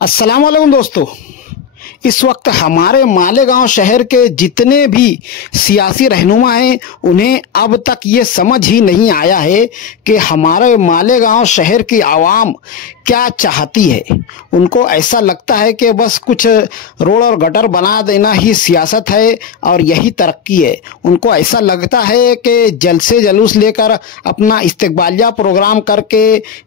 अस्सलाम वालेकुम दोस्तों। इस वक्त हमारे मालेगांव शहर के जितने भी सियासी रहनुमा हैं उन्हें अब तक ये समझ ही नहीं आया है कि हमारे मालेगांव शहर की आवाम क्या चाहती है। उनको ऐसा लगता है कि बस कुछ रोड और गटर बना देना ही सियासत है और यही तरक्की है। उनको ऐसा लगता है कि जलसे जुलूस लेकर अपना इस्तकबालिया प्रोग्राम करके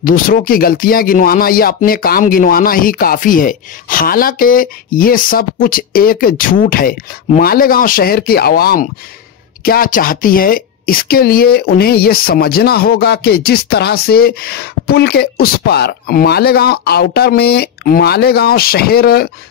दूसरों की गलतियां गिनवाना या अपने काम गिनवाना ही काफ़ी है। हालांकि ये सब कुछ एक झूठ है। मालेगांव शहर की आवाम क्या चाहती है, इसके लिए उन्हें ये समझना होगा कि जिस तरह से पुल के उस पार मालेगांव आउटर में मालेगांव शहर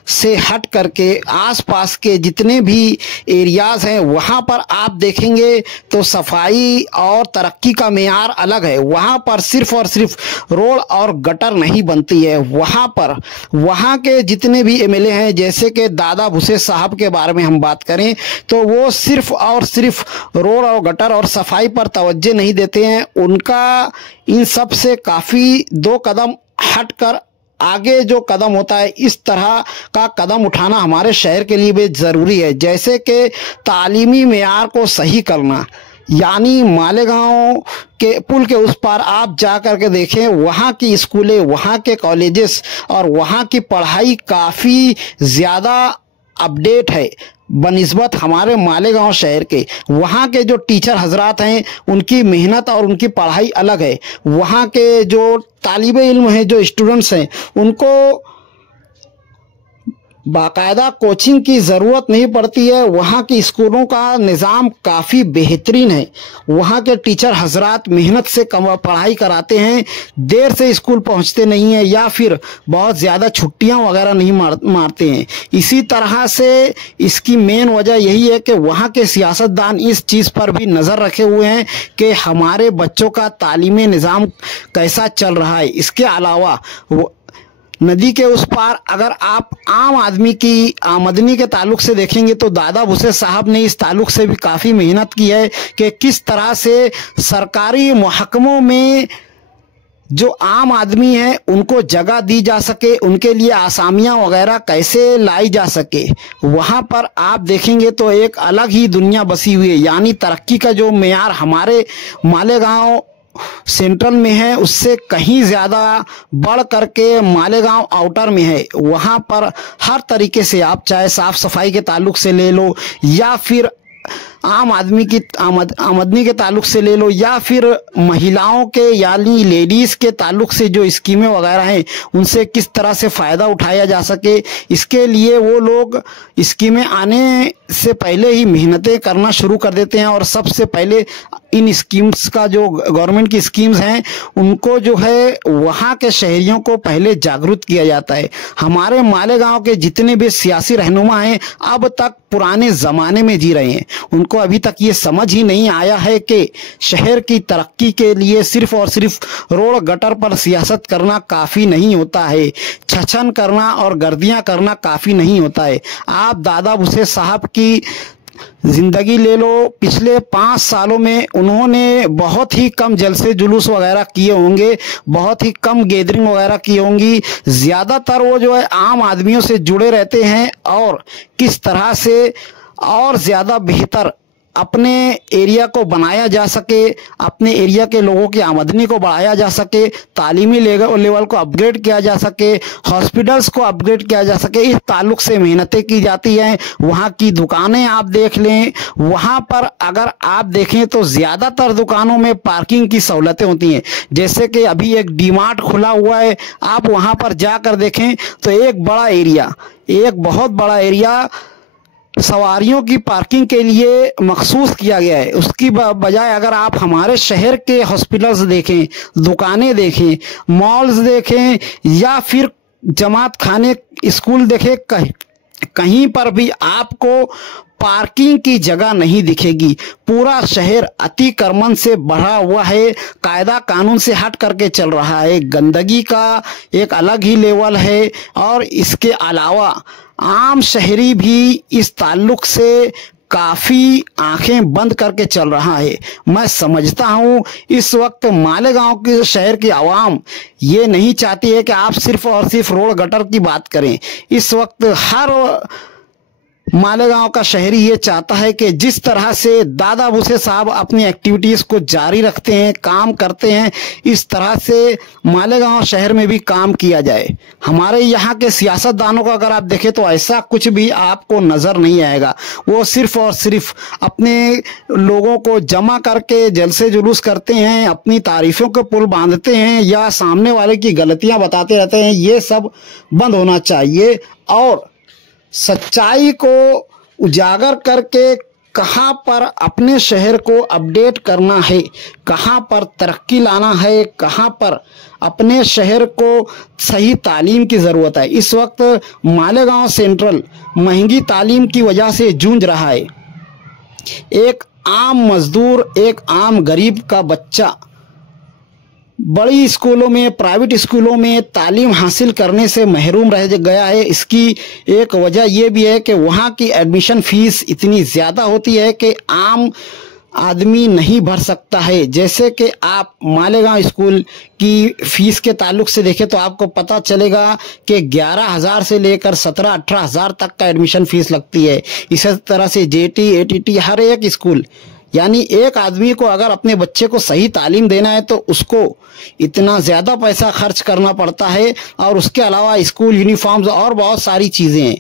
से हट करके आसपास के जितने भी एरियाज़ हैं वहाँ पर आप देखेंगे तो सफाई और तरक्की का मेयार अलग है। वहाँ पर सिर्फ और सिर्फ रोड और गटर नहीं बनती है। वहाँ पर वहाँ के जितने भी एमएलए हैं, जैसे कि दादा भुसे साहब के बारे में हम बात करें तो वो सिर्फ और सिर्फ रोड और गटर और सफाई पर तवज्जो नहीं देते हैं। उनका इन सब से काफ़ी दो कदम हटकर आगे जो कदम होता है, इस तरह का कदम उठाना हमारे शहर के लिए भी ज़रूरी है। जैसे कि तालीमी मेयार को सही करना, यानी मालेगांव के पुल के उस पार आप जा कर के देखें, वहाँ की स्कूलें, वहाँ के कॉलेजेस और वहाँ की पढ़ाई काफ़ी ज़्यादा अपडेट है बनिस्बत हमारे मालेगांव शहर के। वहाँ के जो टीचर हजरात हैं उनकी मेहनत और उनकी पढ़ाई अलग है। वहाँ के जो तालिबे इल्म हैं, जो स्टूडेंट्स हैं, उनको बाकायदा कोचिंग की ज़रूरत नहीं पड़ती है। वहाँ की स्कूलों का निज़ाम काफ़ी बेहतरीन है। वहाँ के टीचर हजरात मेहनत से पढ़ाई कराते हैं, देर से स्कूल पहुँचते नहीं हैं या फिर बहुत ज़्यादा छुट्टियाँ वगैरह नहीं मारते हैं। इसी तरह से इसकी मेन वजह यही है कि वहाँ के सियासतदान इस चीज़ पर भी नज़र रखे हुए हैं कि हमारे बच्चों का तालीमी निज़ाम कैसा चल रहा है। इसके अलावा नदी के उस पार अगर आप आम आदमी की आमदनी के ताल्लुक से देखेंगे तो दादा भुसे साहब ने इस ताल्लुक से भी काफ़ी मेहनत की है कि किस तरह से सरकारी महकमों में जो आम आदमी है उनको जगह दी जा सके, उनके लिए आसामियाँ वगैरह कैसे लाई जा सके। वहाँ पर आप देखेंगे तो एक अलग ही दुनिया बसी हुई है। यानी तरक्की का जो मेयार हमारे मालेगांव सेंट्रल में है उससे कहीं ज़्यादा बढ़ करके मालेगांव आउटर में है। वहाँ पर हर तरीके से आप चाहे साफ़ सफाई के ताल्लुक से ले लो या फिर आम आदमी की आमदनी के ताल्लुक से ले लो या फिर महिलाओं के यानी लेडीज़ के ताल्लुक से जो स्कीमें वगैरह हैं उनसे किस तरह से फ़ायदा उठाया जा सके, इसके लिए वो लोग स्कीमें आने से पहले ही मेहनतें करना शुरू कर देते हैं। और सबसे पहले इन स्कीम्स का जो गवर्नमेंट की स्कीम्स हैं उनको जो है वहाँ के शहरियों को पहले जागरूक किया जाता है। हमारे मालेगांव के जितने भी सियासी रहनुमा हैं अब तक पुराने ज़माने में जी रहे हैं। उनको अभी तक ये समझ ही नहीं आया है कि शहर की तरक्की के लिए सिर्फ और सिर्फ रोड गटर पर सियासत करना काफ़ी नहीं होता है, छछन करना और गर्दियां करना काफ़ी नहीं होता है। आप दादा भुसे साहब की ज़िंदगी ले लो, पिछले 5 सालों में उन्होंने बहुत ही कम जलसे जुलूस वगैरह किए होंगे, बहुत ही कम गैदरिंग वगैरह की होंगी। ज़्यादातर वो जो है आम आदमियों से जुड़े रहते हैं और किस तरह से और ज़्यादा बेहतर अपने एरिया को बनाया जा सके, अपने एरिया के लोगों की आमदनी को बढ़ाया जा सके, तालीमी लेवल को अपग्रेड किया जा सके, हॉस्पिटल्स को अपग्रेड किया जा सके, इस ताल्लुक से मेहनतें की जाती हैं। वहाँ की दुकानें आप देख लें, वहाँ पर अगर आप देखें तो ज़्यादातर दुकानों में पार्किंग की सहूलतें होती हैं। जैसे कि अभी एक डीमार्ट खुला हुआ है, आप वहाँ पर जाकर देखें तो एक बहुत बड़ा एरिया सवारियों की पार्किंग के लिए मखसूस किया गया है। उसकी बजाय अगर आप हमारे शहर के हॉस्पिटल्स देखें, दुकानें देखें, मॉल्स देखें या फिर जमात खाने, स्कूल देखें, कहीं पर भी आपको पार्किंग की जगह नहीं दिखेगी। पूरा शहर अतिक्रमण से भरा हुआ है, कायदा कानून से हट करके चल रहा है, गंदगी का एक अलग ही लेवल है। और इसके अलावा आम शहरी भी इस ताल्लुक से काफ़ी आंखें बंद करके चल रहा है। मैं समझता हूँ इस वक्त मालेगांव के शहर की आवाम ये नहीं चाहती है कि आप सिर्फ और सिर्फ रोड गटर की बात करें। इस वक्त हर मालेगांव का शहरी ये चाहता है कि जिस तरह से दादा भूसे साहब अपनी एक्टिविटीज़ को जारी रखते हैं, काम करते हैं, इस तरह से मालेगांव शहर में भी काम किया जाए। हमारे यहाँ के सियासतदानों को अगर आप देखें तो ऐसा कुछ भी आपको नज़र नहीं आएगा। वो सिर्फ और सिर्फ अपने लोगों को जमा करके जलसे जुलूस करते हैं, अपनी तारीफ़ों के पुल बांधते हैं या सामने वाले की गलतियाँ बताते रहते हैं। ये सब बंद होना चाहिए और सच्चाई को उजागर करके कहाँ पर अपने शहर को अपडेट करना है, कहाँ पर तरक्की लाना है, कहाँ पर अपने शहर को सही तालीम की ज़रूरत है। इस वक्त मालेगांव सेंट्रल महंगी तालीम की वजह से जूझ रहा है। एक आम मजदूर, एक आम गरीब का बच्चा बड़ी स्कूलों में, प्राइवेट स्कूलों में तालीम हासिल करने से महरूम रह गया है। इसकी एक वजह यह भी है कि वहाँ की एडमिशन फीस इतनी ज़्यादा होती है कि आम आदमी नहीं भर सकता है। जैसे कि आप मालेगांव स्कूल की फ़ीस के ताल्लुक से देखें तो आपको पता चलेगा कि 11,000 से लेकर 17-18,000 तक का एडमिशन फ़ीस लगती है। इसी तरह से जेटी, एटीटी, हर एक स्कूल, यानी एक आदमी को अगर अपने बच्चे को सही तालीम देना है तो उसको इतना ज़्यादा पैसा खर्च करना पड़ता है और उसके अलावा स्कूल यूनिफॉर्म्स और बहुत सारी चीज़ें हैं।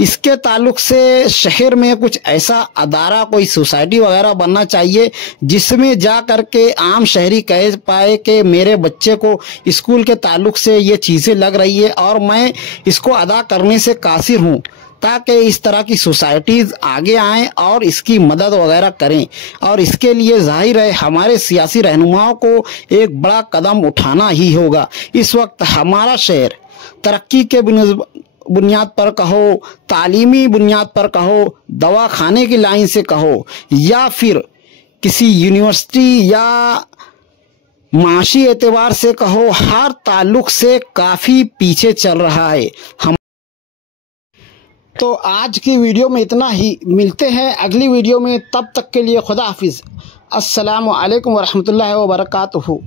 इसके ताल्लुक से शहर में कुछ ऐसा अदारा, कोई सोसाइटी वगैरह बनना चाहिए जिसमें जा कर के आम शहरी कह पाए कि मेरे बच्चे को स्कूल के ताल्लुक से ये चीज़ें लग रही है और मैं इसको अदा करने से कासिर हूँ, ताकि इस तरह की सोसाइटीज़ आगे आएं और इसकी मदद वगैरह करें। और इसके लिए जाहिर है हमारे सियासी रहनुमाओं को एक बड़ा कदम उठाना ही होगा। इस वक्त हमारा शहर तरक्की के बुनियाद पर कहो, तालीमी बुनियाद पर कहो, दवा खाने की लाइन से कहो या फिर किसी यूनिवर्सिटी या माशी एतबार से कहो, हर ताल्लुक से काफ़ी पीछे चल रहा है। हम तो आज की वीडियो में इतना ही। मिलते हैं अगली वीडियो में, तब तक के लिए खुदा हाफिज़। अस्सलामु अलैकुम वरहमतुल्लाहि वबरकातुहू।